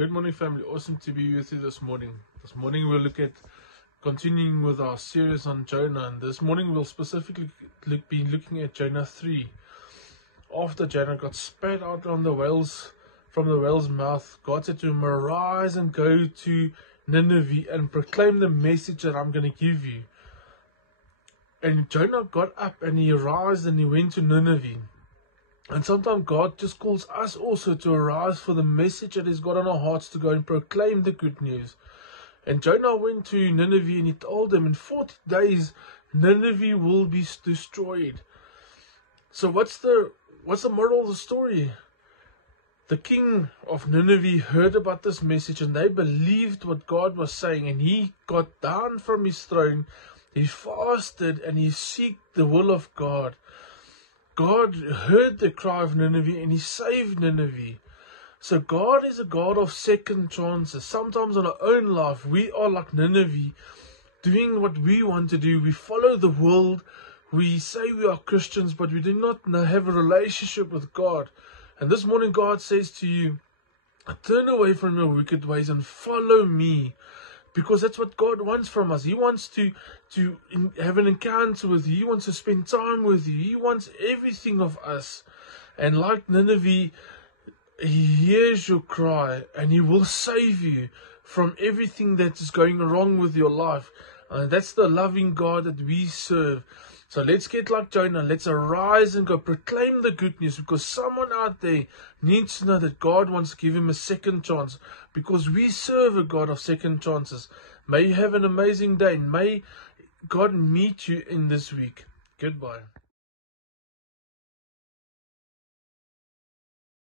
Good morning, family. Awesome to be with you this morning. This morning we'll look at continuing with our series on Jonah, and this morning we'll specifically be looking at Jonah 3. After Jonah got spat out from the whale's mouth, God said to him, "Arise and go to Nineveh and proclaim the message that I'm going to give you." And Jonah got up and he arose and he went to Nineveh. And sometimes God just calls us also to arise for the message that He's got on our hearts to go and proclaim the good news. And Jonah went to Nineveh and he told them, in 40 days Nineveh will be destroyed. So what's the moral of the story? The king of Nineveh heard about this message and they believed what God was saying, and he got down from his throne, he fasted and he sought the will of God. God heard the cry of Nineveh and He saved Nineveh. So God is a God of second chances. Sometimes in our own life we are like Nineveh, doing what we want to do. We follow the world. We say we are Christians, but we do not have a relationship with God. And this morning God says to you, turn away from your wicked ways and follow me. Because that's what God wants from us. He wants to have an encounter with you. He wants to spend time with you. He wants everything of us. And like Nineveh, He hears your cry and He will save you from everything that is going wrong with your life. That's the loving God that we serve. So let's get like Jonah. Let's arise and go proclaim the good news, because someone out there needs to know that God wants to give him a second chance, because we serve a God of second chances. May you have an amazing day. May God meet you in this week. Goodbye.